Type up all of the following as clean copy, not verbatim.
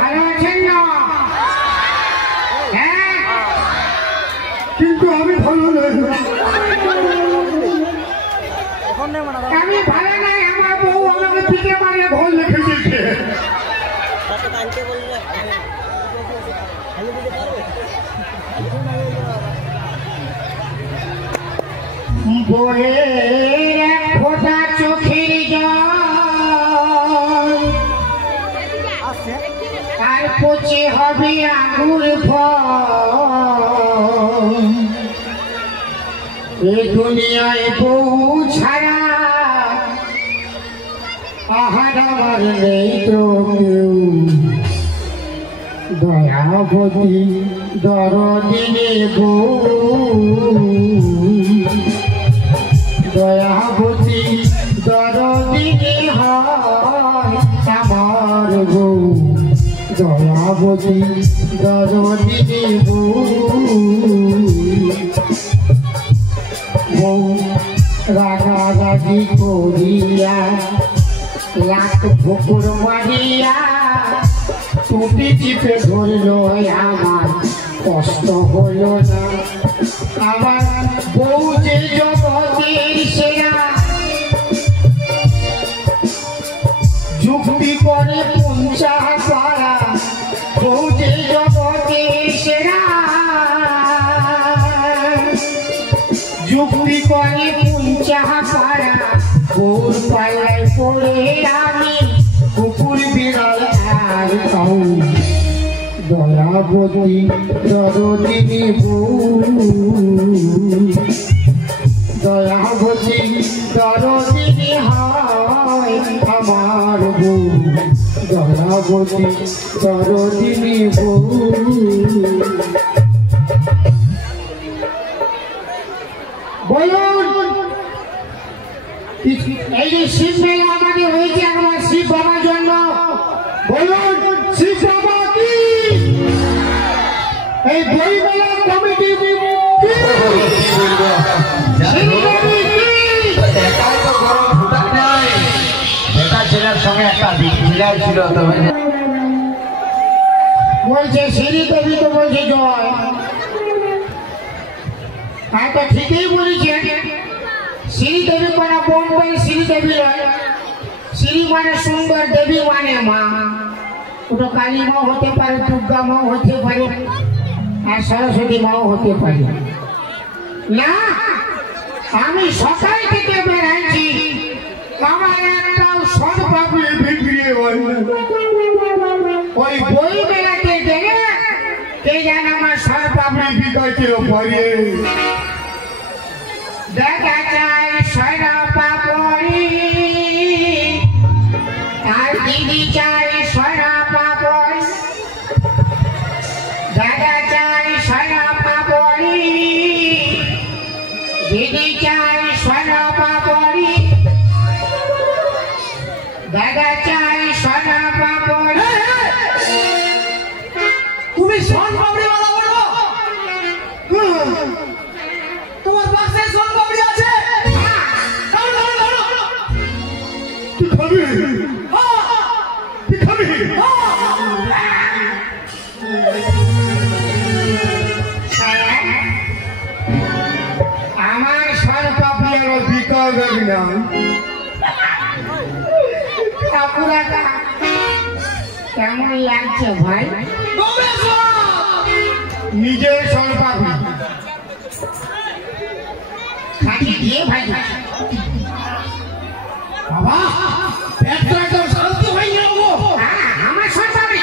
ভালো আছেন না? হ্যাঁ, কিন্তু আমি ভালো নই। আমি ভালো নাই, আমার বউ আমাকে পিঠে মারে ঘর লেখে দিয়েছে। বইয়ের এক ফোঁটা চোখের জল আর পচে হবে আঙুর ফল। এ দুনিয়ায় বউ ছাড়া আহার আমার নেই তো কেউ। দয়াবতী দরদিনে বউ, দয়াবতী দরদিনে হয় আমার বউ। দয়াবতী দরদিনে বউ রাগারাগি করিয়া লাখ ভুকুর মারিয়া টুপি চিপে ধরল, আমার কষ্ট হলো না। আমার বউ যে জগতের সেরা, যুক্তি করে পঞ্চা পাড়া। বউ যে জগতের সেরা, যুক্তি করে পঞ্চা পাড়া। বউর পাল্লায় পড়ে আমি কুকুর বিড়াল আর খাও। দয়াবতী দরদিনী বউ, দয়াবতী দরদিনী হয় আমার বউ। দয়াবতী দরদিনী বউ। বলুন, এই যে শিব মেলা আমাদের হয়েছে আমার শিব বাবার জন্য, বলুন শিব বাবা কি? এই বই মেলা কমিটি বলছে শ্রীদেবী, তো বলছে জয়। হ্যাঁ, তো ঠিকই বলেছে। শ্রীদেবী মানে বোম্বে, শ্রীদেবী নয়। শ্রী মানে সুন্দর, দেবী মানে মা। ওটা কালী মাও হতে পারে, দুর্গা মাও হতে পারে, আর সরস্বতী মাও হতে পারে। না, আমি সকাল থেকে বেড়াচ্ছি, আমার একটাও সদভাবে বিক্রি হয় না। ওই বই মেলাতে গেলে কে যেন আমার সদভাবে বিকাইতে পারে। দেখা যায় সয়না পাপড়ি, আর দিদি চাই সয়না পাপড়ি। দেখা যায় সয়না পাপড়ি, দিদি চাই সয়না পাপড়ি। দেখা যায় সয়না পাপড়ি। তুমি সোন পাপড়ি বালা বলো? তোমার পাশে সোন পাপড়ি আছে? আমার সর পাপড়ি আরো বিকাল দেবি না। কেমন লাগছে ভাই? নিজের সর পাপড়ি খাটি দিয়ে ভাই। বাবা, পেটটা একদম শান্তি হয়ে গেল। আমার সর পাপড়ি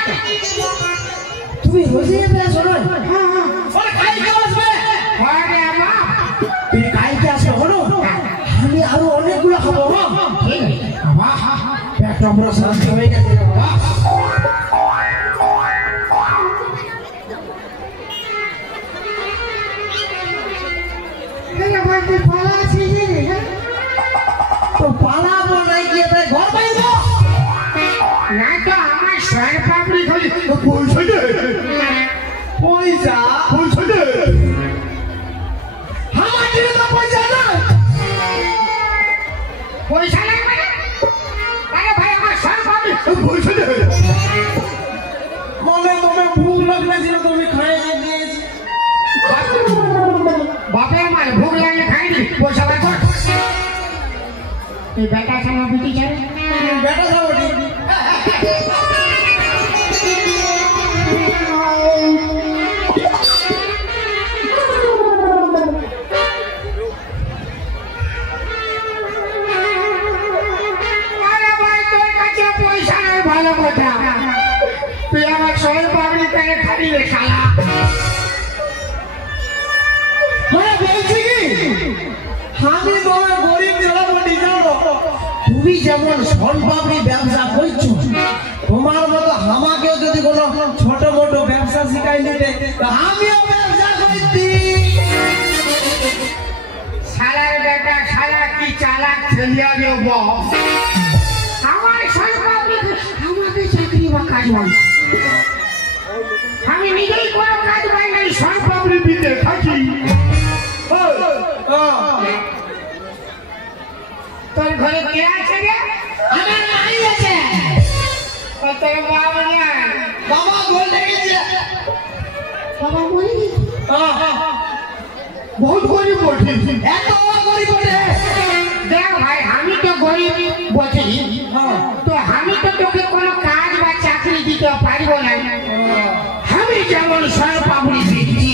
তুমি রোজই এতে আসো না? কালকে আসবে। তুমি কালকে আসবে হলো, আমি আরো অনেকগুলো খাবো। বাবা, পেটটা পুরো শান্তি হয়ে গেছে বাবা। তো পালাবো নাই গিয়ে তাই ঘর পাইব না, তো আমার সর পাপড়ি খালি পয়সা দে, পয়সা। পয়সা দে। আমার দিকে তো পয়সা না। পয়সা লাগবে না? আরে ভাই, আমার সর পাপড়ি পয়সা দে। এই বেটা ছাড়া বিটি ছাড়া বেটা যাবটি ভালো কথা তুই আমার শহর পাবলি তাকে খাবি রে শালা মানে বলছি কি আমি তোমার গরিব জলাবটি জানো তুমি যেমন সোনপাপড়ি ব্যবসা করছো তোমার মতো আমাকেও যদি কোনো ছোট মোটো ব্যবসা শিখাই দিতে আমিও ব্যবসা করছি শালার বেটা শালা কি চালাক ছেলিয়া রে বস আমার সরকার আমাকে চাকরি বা কাজ বলে আমি নিজেই কোনো কাজ পাই নাই সরকারি দিতে থাকি তোর ঘরে কে আছে রে আমার নাই আছে তোর বাবা না বাবা বলে গেছে বাবা বলি বহুত গরিব বটে এত গরিব বটে দেখ ভাই আমি তো গরিব বলছি তো আমি তো তোকে কোনো কাজ বা চাকরি দিতে পারবো না আমি যেমন সরপাবড়ি দিচ্ছি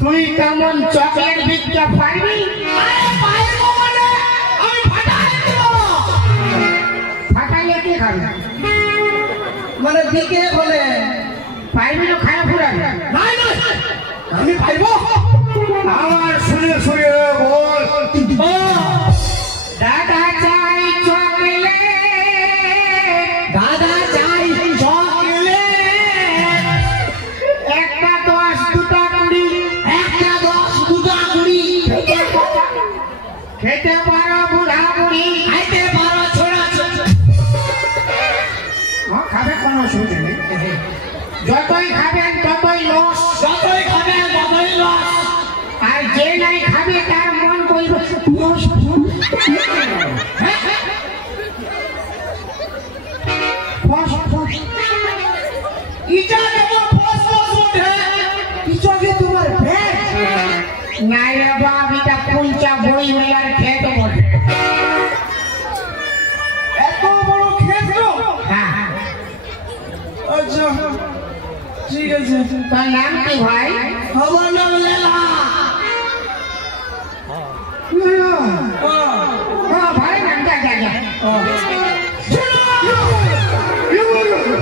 তুই কেমন চকলেট বিকতে পারবি ফাটাইলে কি খাবি মানে দিকে বলে পারবি না খায় পুরা নাই না আমি পাইবো আমার শুনে শুনে বল দাদা চাই চকলেট দাদা চাই চকলেট একটা 10 দুটা 20 একটা 10 দুটা 20 খেতে পারো বুড়া বুড়ি খাইতে পারো ছোড়া খাবে কোনো অসুবিধা নেই যতই খাবেন ততই লস যতই খাবে ততই লস আর যে নাই খাবে তার মন বলবে লস ইটা কেমন ফস ফস ওঠে ইটাকে তোমার পেট নাই রে বাপ এটা পুঞ্চা বই মেলার খেত বটে এত বড় ক্ষেত্র হ্যাঁ আচ্ছা ঠিক আছে তোর নাম কি ভাই আমার নাম লেলা ভাই নাম যা যা যা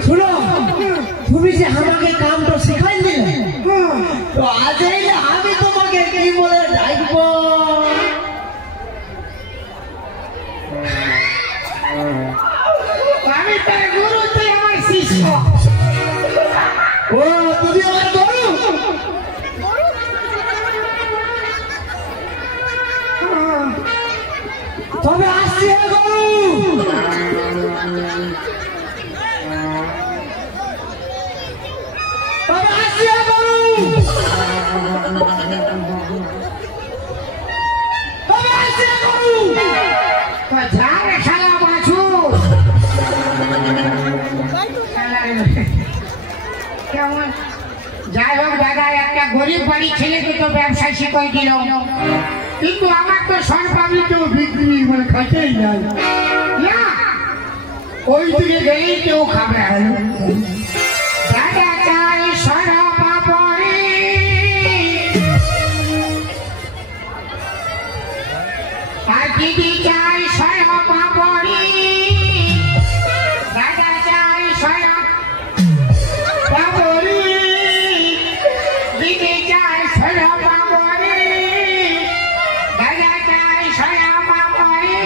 শুনো তুমি যে আমাকে কামটা শেখাই দিলে তো আজ আমি তোমাকে কি বলে ডাকবো আমি তোর গুরু তুই আমার শিষ্য ও তুমি আমার গরু তবে আসছি গরু তবে আসছি গরু তবে আসছি গরু তো যা রে শালা বাছু কেমন যাই হোক দাদা একটা গরিব বাড়ির ছেলেকে তো ব্যবসা শিখাই দিল কিন্তু আমার তো সরপাবলি কেউ বিক্রি মানে খাইতেই যায় না ওই দিকে গেলেই কেউ খাবে দাদা চাই সরপাবড়ি আর দিদি চাই সরপাবড়ি দাদা চাই সরপাবড়ি দিদি চাই সরপাবড়ি দাদা চাই সরপাবড়ি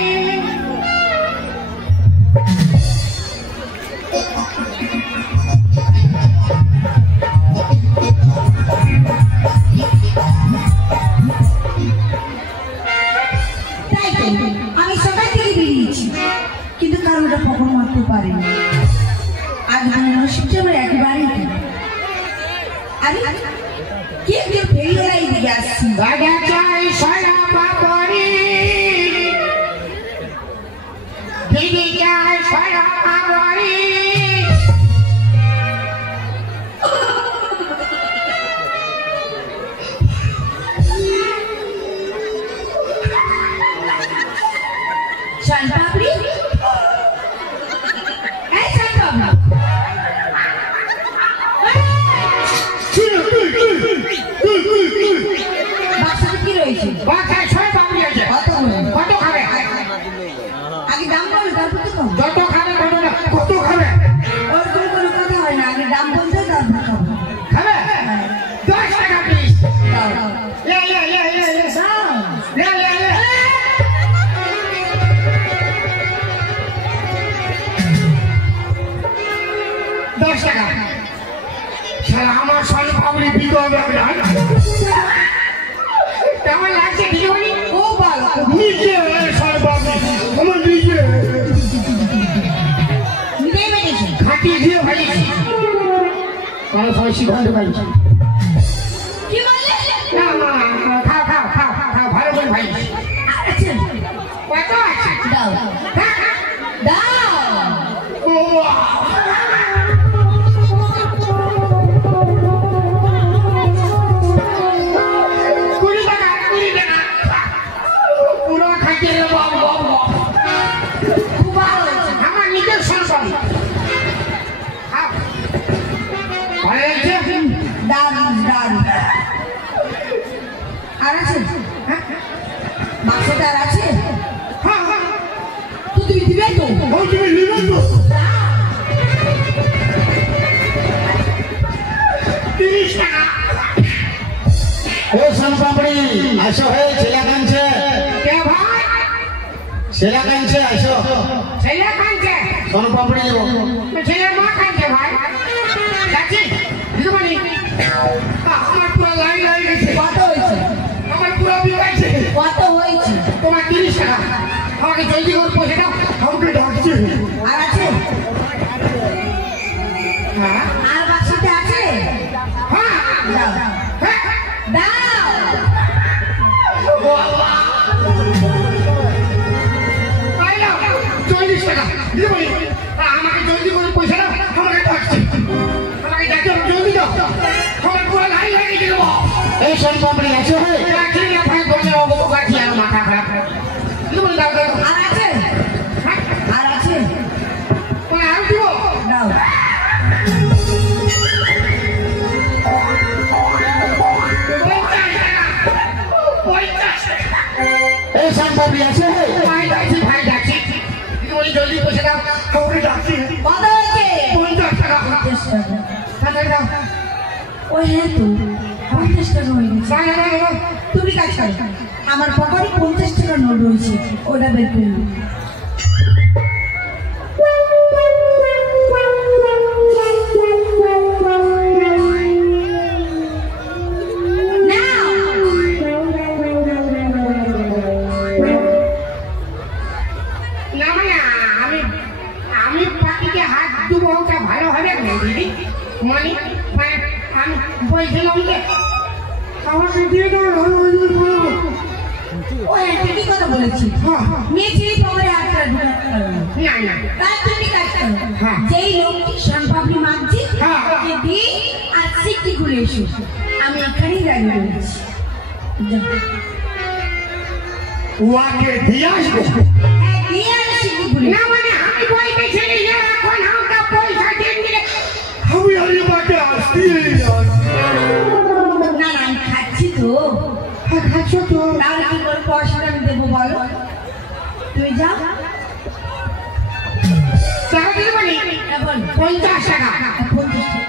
বাচ্চায় ছয় পাপড়ি আছে কত খাবে আগে দাম বলো তারপর তো খাবো যত খাবে তত না কত খাবে ওরকম কোনো কথা হয় না আগে দাম বলতে তারপর খাবো খাবে 10 টাকা পিস দাও লে দাও লে 10 টাকা শালা আমার সালে পাপড়ি বিক্রি হবে না কেমন লাগছে দিদিমণি ও ভালো নিচে সালে পাপড়ি আমার নিচে মিটাই বেটেছে খাটিয়ে দিয়ে ভাইছি কারো সবাই সিদ্ধান্ত পাইছি কি বলে না খাও ভালো করে ভাই আচ্ছা কত আছে দাও দাও কুড়ি টাকা পুরো খাইতে খুব ভালো হয়েছে আমার নিজের সন্তান ভালো লাগছে দারুণ দারুণ আর আছে মাংসটা আর আছে হ্যাঁ তো তুমি দিবে তো তুমি নেবেন তো 30 টাকা ও সোন পাপড়ি আসো হে ছেলে কানছে কে ভাই ছেলে কানছে আসো ছেলে কাঁদছে সোন পাপড়ি দেবো ছেলে মা কাঁদছে ভাই যাচ্ছি দিদিমণি আমার পুরো লাইন হয়ে গেছে কত হয়েছে আমার পুরো বিকাইছে কত হয়েছে তোমার 30 টাকা আমাকে জলদি করে পয়সা দাও আমাকে ডাকছে আর আছে হ্যাঁ আর বাক্সতে আছে হ্যাঁ দাও হ্যাঁ দাও পাইলাম 40 টাকা দিদিমণি আমাকে জলদি করে পয়সা দাও আমাকে ডাকছে আমাকে ডাকছে জলদি দাও আমার পুরো লাইন হয়ে গেছে গো এই সোন পাপড়ি আসো হে ঠিক আছে ভাই বলে ও গাছি আর মাথা খারাপ দিদিমণি দাও আর আছে আর আছে মানে আর দিব দাও এই সোন পাপড়ি আসো হে ভাই যাচ্ছি দিদিমণি জলদি পয়সা দাও আমাকে ডাকছে কত হয়েছে 50 টাকা 50 টাকা তাড়াতাড়ি দাও ও হ্যাঁ তো 50 টাকা হয়ে গেছে দাও তুমি কাজ করো আমার পকেটে 50 টাকা নোট রয়েছে ওটা বের করে নাও। নাও। না মানে আমি পাখিকে হাত দেবো ওটা ভালো হবে না দিদি মানে মানে আমি বলছিলাম যে আমাকে দিয়ে দাও ও হ্যাঁ ঠিকই কথা বলেছি হ্যাঁ মেয়ে ছেলে পকেটে হাতটা ঢুকাতে পারবে না। না তাই তুমি কাজ করো হ্যাঁ। যেই লোকটি শানপাপড়ি মাগছি হ্যাঁ। ওকে দিই আর সিটি খুলে এসো আমি এখানেই দাঁড়িয়ে রয়েছি যাও। ওয়াকে দিয়ে আসবো হ্যাঁ দিয়ে আর সিটি খুলে না মানে আমি বলতেছিলি যে এখন আমাকে পয়সা দিয়ে দিলে আমি আরে বাকে আসছি না না আমি খাচ্ছি তো খাচ্ছ তো তাহলে কি করে পয়সাটা আমি দেবো বলো তুমি যাও টাকা দিলে মানে হ্যাঁ বলো 50 টাকা 50 টাকা।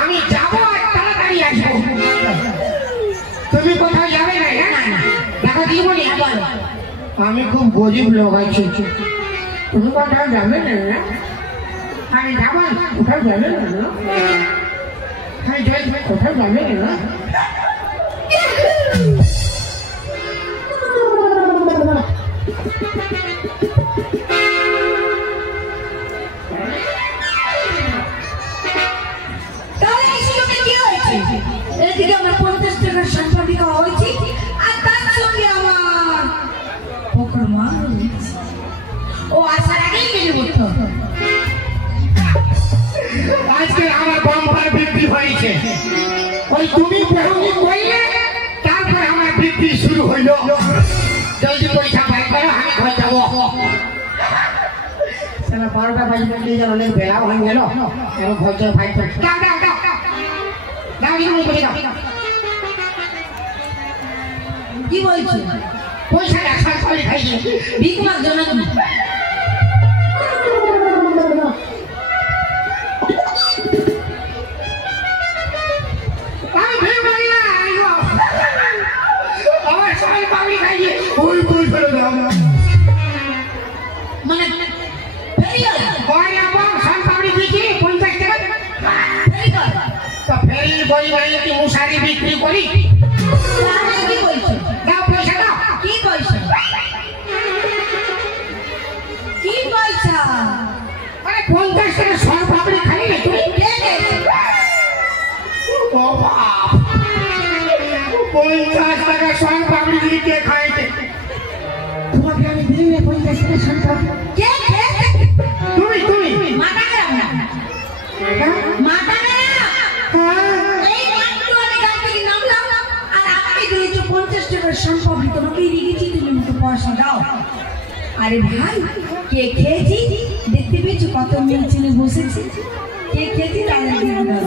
আমি যাবো আর তাড়াতাড়ি আসবো তুমি কোথাও যাবে না হ্যাঁ টাকা দিয়ে বলি হ্যাঁ, বলো আমি খুব গরিব লোক আছি তুমি কোথাও যাবে না আমি যাবো কোথাও যাবে না হ্যাঁ যাই কোথাও যাবে না তাহলে এই সুযোগে কি হয়েছে এদিকে আমার 50 টাকার শানপাপড়ি খাওয়া হয়েছে আর তার সঙ্গে আমার পকর মা রয়েছে। ও আসার আগেই গেলে বলতো আজকে আমার বাম্পার বিক্রি হয়েছে ওই তুমি বেরোনি করলে তারপর আমার বিক্রি শুরু হইল জলদি পয়সা পাই করো আমি ঘর যাবো সারা 12টা বাজে দিয়ে গেল অনেক বেলা হয়ে গেল আমি ঘর যাবো ভাই দাও দাও দিদি পয়সা দাও কি কি বলছো? পয়সাটা সরকারি খাইয়ে ভিক মাগছো নাকি? আমি ভেবে পারি না আমার সরকারি খাইয়ে ওই পয়সাটা দাও না। মানে ফেরিয়াল কয় এবং সরকারি দিচ্ছি 50 টাকা ফেরিয়াল তো ফেরি বই নাই কি মুসারি বিক্রি করি তাহলে কি বলছো? দাও পয়সা দাও কি পয়সা? কি পয়সা? আরে 50 টাকা সরকারি খাইয়ে তুমি কে গেছে? ও বাপ 50 টাকা সরকারি দিয়ে কে খাইতে তোমাকে আমি দিই না 50 টাকা সরকারি কে কে? তুমি মাথা খারাপ না? মাথা খারাপ? এই মাত্র আমি গাড়ি থেকে নামলাম আর আপনি দিয়েছো 50 টাকার সম্পত্তি, তোমাকে রেখেছি, তুমি আমাকে পয়সা দাও। আরে ভাই কে খেয়েছি দেখতে পেয়েছো কত মেয়ে ছেলে বসেছে, কে খেয়েছি তাহলে দিয়ে দাও।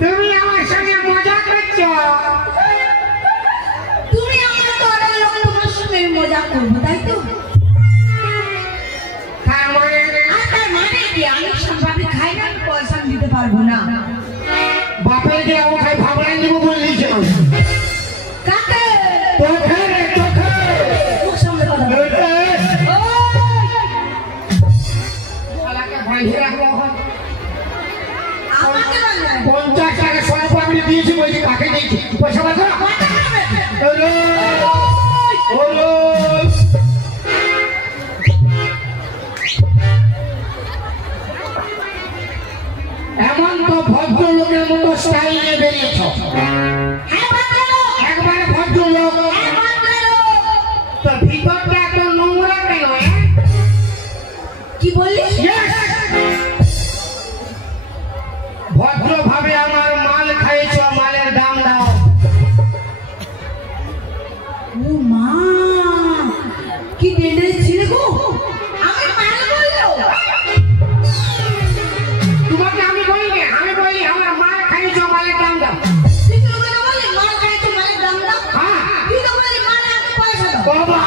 তুমি আমার সঙ্গে মজা করছো তুমি আমার ঘরের লোক, তোমার সঙ্গে আমি মজা করবো তাই তো? তার মানে আর তার মানে কি আমি সম্পত্তি খাই না, পয়সা দিতে পারবো না। বাপের যে আমাকে ভাবলাম দিব বলে দিয়েছিলাম কাকে? তোকে মুখ সামলে কথা বলো। শালাকে বাইরে রাখলো এখন। আমাকে বলবে 50 টাকা স্বল্প আমি দিয়েছি বলছি কাকে দিয়েছি পয়সা বাঁচা এমন তো ভদ্রলোকের মতো স্টাইল নিয়ে বেরিয়েছ একবারে ভদ্রলোক তো ভিতরটা এত নোংরা কেন কি বললি? ভদ্রভাবে আমার মাল খাইছ মালের দাম দাও ও মা কি ডেঞ্জার ছিল গো, আমি মাল বললো। তোমাকে আমি বলি না আমি বলি আমার মাল খাইছ মালের দাম দাও তুই তো ওকে বললি মাল খাইছো মালের দাম দাও, হ্যাঁ তুই তো বললি মাল আমাকে পয়সা দাও। বাবা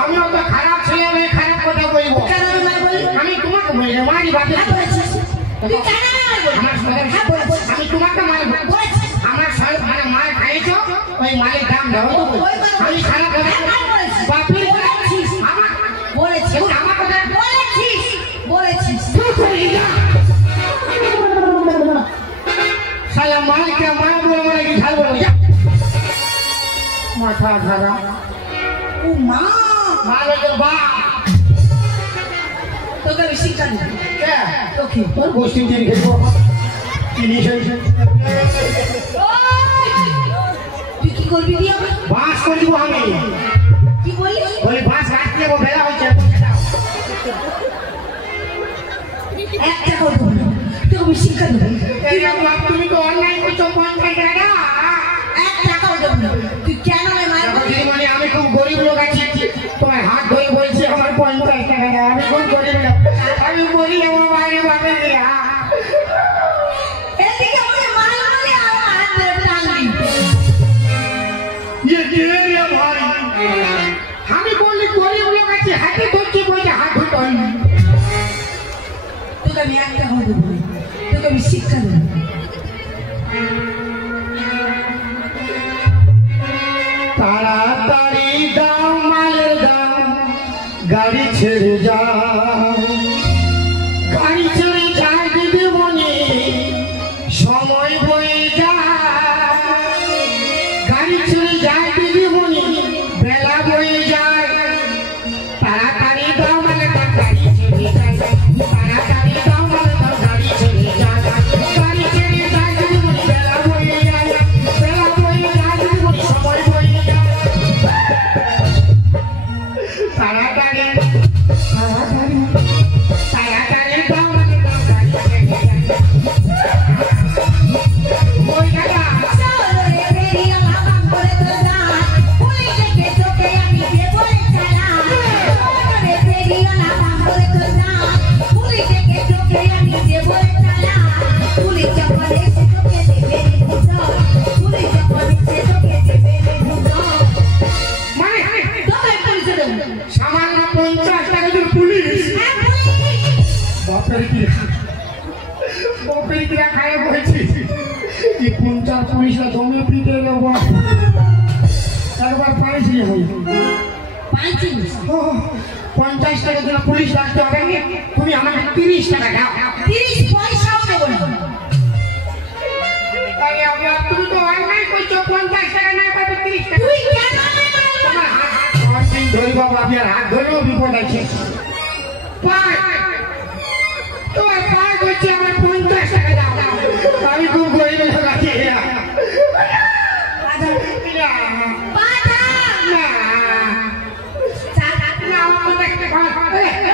আমিও তো খারাপ ছেলে আমি খারাপ কথা বলবো কেন আমি মাল বললি? আমি তোমাকে বলি না মারি বাপে হ্যাঁ বলেছিস। তুই কেন মাল বললি? আমার সঙ্গে হ্যাঁ বলেছিস। আমি তোমাকে মাল বলেছিস। আমার সব মানে মাল খাইছ ওই মালের দাম দাও তো বলি। ওই কথা আমি খারাপ কথা হ্যাঁ বলেছিস। বাপের বলেছিস। আমার বলেছিস। দেখুন আমার কথা বলেছিস। বলেছিস। সালা মালকে মা বলে মানে কি ঝাল বলো মাথা ধরা ও মা মালের বাপ তোকে আমি শিক্ষা দেবো। কে তোকে তোর গোষ্ঠী দিয়ে খেলবো জিনিস তুই কি করবি দিয়ে আমার? বাস করবো আমি কি বললি? বলি বাস রাখতে যাবো বেলা হচ্ছে একটা কথা বলি, তোকে আমি শিক্ষা দেবো। এই বাপ তুমি তো অনলাইন করছো 50 টাকা এক টাকাও দেবো না। তুই কেন আমায় মার দেখো বললি? দিদিমণি আমি খুব গরিব লোক আছি তোমার হাত ধরে বলছি আমার 50 টাকা আমি খুব গরিব লোক আমি বলি আমার বাইরে বাপে দিয়া এদিকে আমাকে মার বলে আর হাত ধরে টানলি। ये কে রে ভাই? আমি বললি গরিব লোক আছি হাতে ধরছি বলছি হাত ধরতে হয়নি তোকে আমি একটা কথা দেবো, তোকে আমি শিক্ষা দেবো। তাড়াতাড়ি দাও মালের দাম গাড়ি ছেড়ে যা গাড়ি ছেড়ে যায় দিদিমণি সময় বয়ে যায় গাড়ি ছেড়ে যায় দিদিমণি বেলা বয়ে যায় তাড়াতাড়ি দাও মালের দাম গাড়ি ছেড়ে যায় তাড়াতাড়ি দাও মালের দাম গাড়ি ছেড়ে যায় গাড়ি ছেড়ে যায় দিদিমণি বেলা বয়ে যায় বেলা বয়ে যায় দিদিমণি সময় বয়ে যায় বাবা একবার পাইছিলে বলি পাইছিস 50 টাকা দিলে পুলিশ ডাকতে হবে না তুমি আমাকে 30 টাকা দাও 30 পয়সাও দেবো না তাই আবার তুমি তো অন্যায় করছো 50 টাকা না পাবে 30 টাকা তুই কেন তোমার হাত ধরি বাবা আমি আর হাত ধরেও বিপদ আছে তোমার পায়ে করছি আমার 50 টাকা দাও আমি খুব গরিব হয়ে গেছি বাধা না চাল না আমার একটা